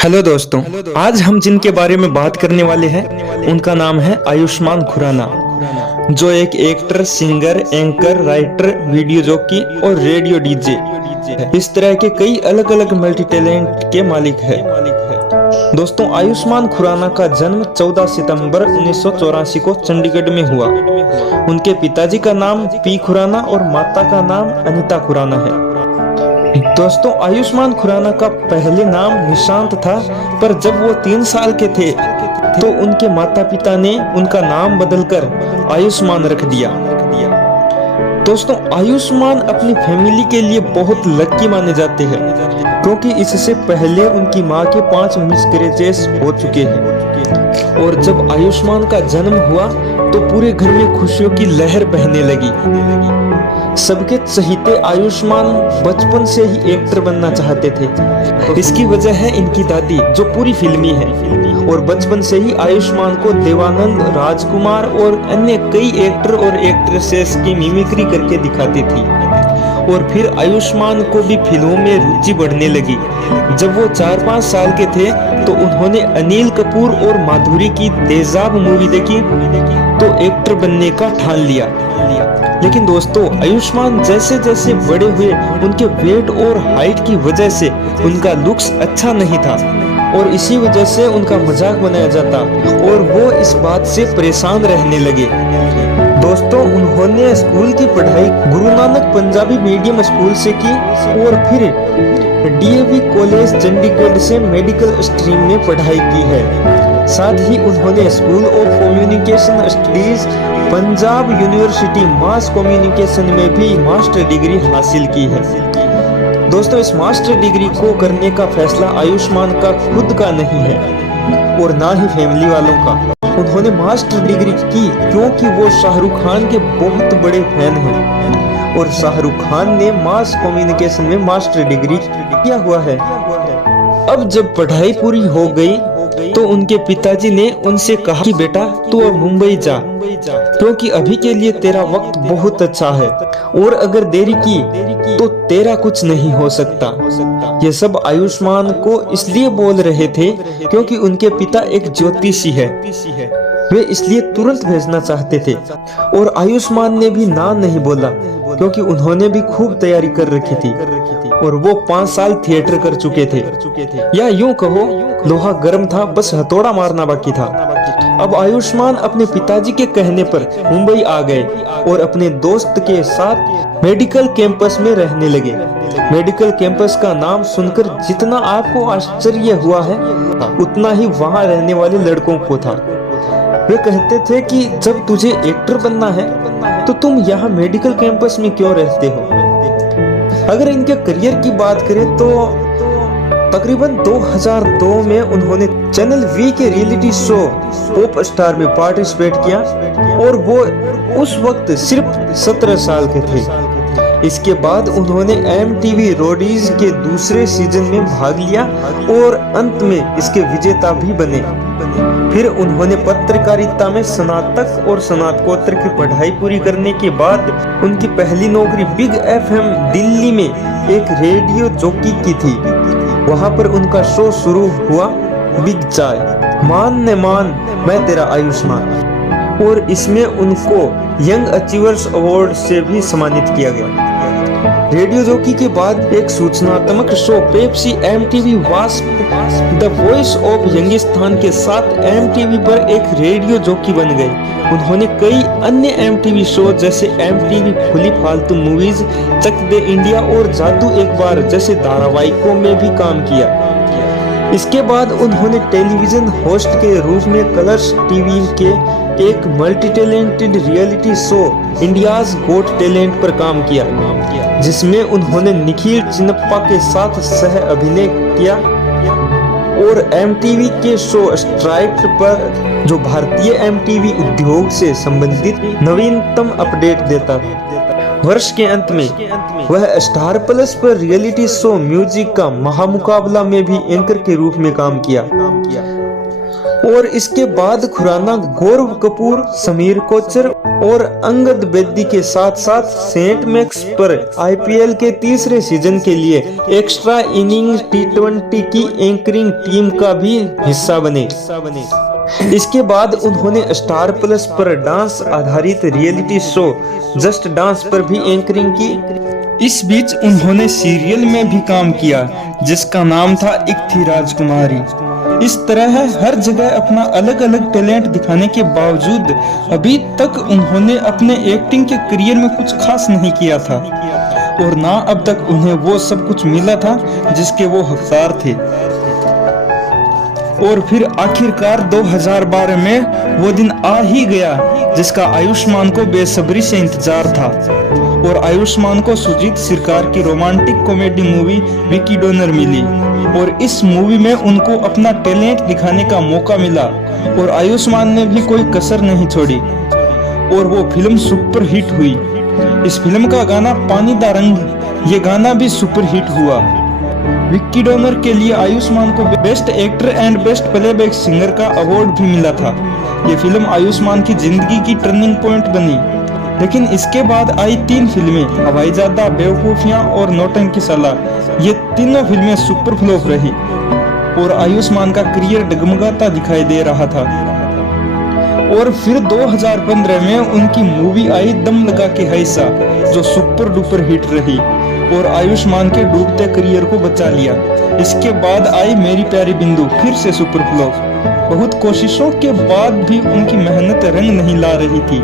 Hello दोस्तों, आज हम जिनके बारे में बात करने वाले हैं उनका नाम है आयुष्मान खुराना, जो एक actor, singer, anchor, writer, video jockey और रेडियो डीजे इस तरह के कई अलग अलग मल्टी टैलेंट के मालिक है। दोस्तों, आयुष्मान खुराना का जन्म 14 सितंबर 1984 को चंडीगढ़ में हुआ। उनके पिताजी का नाम पी खुराना और माता का नाम अनीता खुराना है। दोस्तों, आयुष्मान खुराना का पहले नाम निशांत था, पर जब वो 3 साल के थे तो उनके माता पिता ने उनका नाम बदलकर आयुष्मान रख दिया। दोस्तों, आयुष्मान अपनी फैमिली के लिए बहुत लकी माने जाते हैं, क्योंकि इससे पहले उनकी मां के 5 मिसकैरेजेस हो चुके हैं। और जब आयुष्मान का जन्म हुआ तो पूरे घर में खुशियों की लहर बहने लगी। सबके चहीते आयुष्मान बचपन से ही एक्टर बनना चाहते थे। इसकी वजह है इनकी दादी, जो पूरी फिल्मी है और बचपन से ही आयुष्मान को देवानंद, राजकुमार और अन्य कई एक्टर और एक्ट्रेसेस की मिमिक्री करके दिखाती थी। और फिर आयुष्मान को भी फिल्मों में रुचि बढ़ने लगी। जब वो 4-5 साल के थे तो उन्होंने अनिल कपूर और माधुरी की तेजाब मूवी देखी तो एक्टर बनने का ठान लिया। लेकिन दोस्तों, आयुष्मान जैसे जैसे बड़े हुए, उनके वेट और हाइट की वजह से उनका लुक्स अच्छा नहीं था और इसी वजह से उनका मजाक बनाया जाता और वो इस बात से परेशान रहने लगे। दोस्तों, उन्होंने स्कूल की पढ़ाई गुरु नानक पंजाबी मीडियम स्कूल से की और फिर डीएवी कॉलेज चंडीगढ़ से मेडिकल स्ट्रीम में पढ़ाई की है। साथ ही उन्होंने school of communication studies Punjab university mass communication में भी मास्टर डिग्री हासिल की है। दोस्तों, इस मास्टर डिग्री को करने का फैसला आयुष्मान का खुद का नहीं है और ना ही फैमिली वालों का। उन्होंने मास्टर डिग्री की क्योंकि वो शाहरुख खान के बहुत बड़े फैन हैं और शाहरुख खान ने मास कम्युनिकेशन में मास्टर डिग्री किया हुआ है। अब जब पढ़ाई पूरी हो गई तो उनके पिताजी ने उनसे कहा कि बेटा, तू अब मुंबई जा, क्योंकि अभी के लिए तेरा वक्त बहुत अच्छा है और अगर देरी की तो तेरा कुछ नहीं हो सकता। ये सब आयुष्मान को इसलिए बोल रहे थे क्योंकि उनके पिता एक ज्योतिषी है। वे इसलिए तुरंत भेजना चाहते थे और आयुष्मान ने भी ना नहीं बोला, क्योंकि उन्होंने भी खूब तैयारी कर रखी थी और वो 5 साल थिएटर कर चुके थे, या यूं कहो लोहा गर्म था, बस हथौड़ा मारना बाकी था। अब आयुष्मान अपने पिताजी के कहने पर मुंबई आ गए और अपने दोस्त के साथ मेडिकल कैंपस में रहने लगे। मेडिकल कैंपस का नाम सुनकर जितना आपको आश्चर्य हुआ है, उतना ही वहां रहने वाले लड़कों को था। वे कहते थे कि जब तुझे एक्टर बनना है तो तुम यहाँ मेडिकल कैंपस में क्यों रहते हो। अगर इनके करियर की बात करें तो तकरीबन 2002 में उन्होंने चैनल वी के रियलिटी शो पॉप स्टार में पार्टिसिपेट किया और वो उस वक्त सिर्फ 17 साल के थे। इसके बाद उन्होंने MTV रोडीज के दूसरे सीजन में भाग लिया और अंत में इसके विजेता भी बने। फिर उन्होंने पत्रकारिता में स्नातक और स्नातकोत्तर की पढ़ाई पूरी करने के बाद उनकी पहली नौकरी बिग FM दिल्ली में एक रेडियो जॉकी की थी। वहां पर उनका शो शुरू हुआ, बिग चाय, मान ने मान मैं तेरा आयुष्मान, और इसमें उनको यंग अचीवर्स अवार्ड से भी सम्मानित किया गया। रेडियो जॉकी के बाद एक सूचनात्मक show Pepsi MTV wasp the voice of Youngistan के साथ MTV पर एक रेडियो जॉकी बन गए। उन्होंने कई अन्य MTV शो जैसे MTV खुली फालतू मूवीज, चक दे इंडिया और जादू एक बार जैसे धारावाहिकों में भी काम किया। इसके बाद उन्होंने टेलीविजन होस्ट के रूप में कलर्स टीवी के एक multi talented reality show India's got talent पर काम किया, जिसमें उन्होंने निखिल चिन्नप्पा के साथ सह अभिनय किया। और MTV के शो स्ट्राइक पर, जो भारतीय MTV उद्योग से संबंधित नवीनतम अपडेट देता था। वर्ष के अंत में वह स्टार प्लस पर रियलिटी शो म्यूजिक का महामुकाबला में भी एंकर के रूप में काम किया। और इसके बाद खुराना गौरव कपूर, समीर कोचर और अंगद बेदी के साथ साथ सेंट मैक्स पर आईपीएल के तीसरे सीजन के लिए एक्स्ट्रा इनिंग्स T20 की एंकरिंग टीम का भी हिस्सा बने। इसके बाद उन्होंने स्टार प्लस पर डांस आधारित रियलिटी शो जस्ट डांस पर भी एंकरिंग की। इस बीच उन्होंने सीरियल में भी काम किया जिसका नाम था एक थी राजकुमारी। इस तरह हर जगह अपना अलग अलग टैलेंट दिखाने के बावजूद अभी तक उन्होंने अपने एक्टिंग के करियर में कुछ खास नहीं किया था और ना अब तक उन्हें वो सब कुछ मिला था जिसके वो हकदार थे। और फिर आखिरकार 2012 में वो दिन आ ही गया जिसका आयुष्मान को बेसब्री से इंतजार था और आयुष्मान को सुजीत सरकार की romantic comedy movie Vicky Donor मिली और इस मूवी में उनको अपना टैलेंट दिखाने का मौका मिला और आयुष्मान ने भी कोई कसर नहीं छोड़ी और वो फिल्म सुपर हिट हुई। इस फिल्म का गाना पानी दा रंग, ये गाना भी सुपर हिट हुआ। विक्की डोनर के लिए आयुष्मान को best actor and best playback singer का अवार्ड भी मिला था। ये फिल्म आयुष्मान की जिंदगी की टर्निंग पॉइंट बनी। लेकिन इसके बाद आई 3 फिल्में हवाईजादा, बेवकूफियां और नौटंकी साला, ये तीनों फिल्में सुपर फ्लॉप रही और आयुष्मान का करियर डगमगाता दिखाई दे रहा था। और फिर 2015 में उनकी मूवी आई दम लगा के हैसा, जो सुपर डुपर हिट रही और आयुष्मान के डूबते करियर को बचा लिया। इसके बाद आई मेरी प्यारी बिंदु, फिर से सुपर फ्लॉप। बहुत कोशिशों के बाद भी उनकी मेहनत रंग नहीं ला रही थी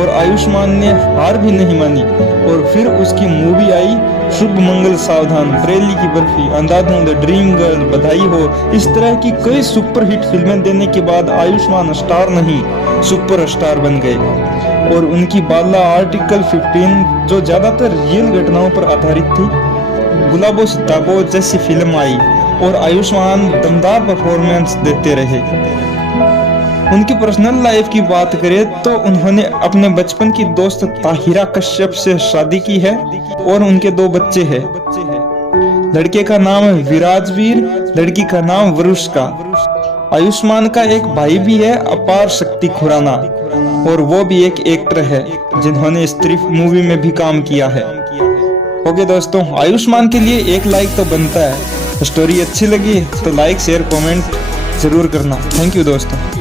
और आयुष्मान ने हार भी नहीं मानी और फिर उसकी मूवी आई शुभ मंगल सावधान, बरेली की बर्फी, अंधाधुंध, ड्रीम गर्ल, बधाई हो। इस तरह की कई सुपर हिट फिल्में देने के बाद आयुष्मान स्टार नहीं सुपर स्टार बन गए और उनकी बाला आर्टिकल 15 जो ज्यादातर रियल घटनाओं पर आधारित थी, गुलाबो सिताबो जैसी फिल्म आई और आयुष्मान दमदार परफॉर्मेंस देते रहे। उनकी पर्सनल लाइफ की बात करें तो उन्होंने अपने बचपन की दोस्त ताहिरा कश्यप से शादी की है और उनके 2 बच्चे हैं। लड़के का नाम विराजवीर, लड़की का नाम वरुष्का। आयुष्मान का एक भाई भी है अपार शक्ति खुराना और वो भी एक एक्टर है जिन्होंने स्त्री मूवी में भी काम किया है। ओके दोस्तों, आयुष्मान के लिए एक लाइक तो बनता है। स्टोरी अच्छी लगी तो लाइक शेयर कमेंट जरूर करना। थैंक यू दोस्तों।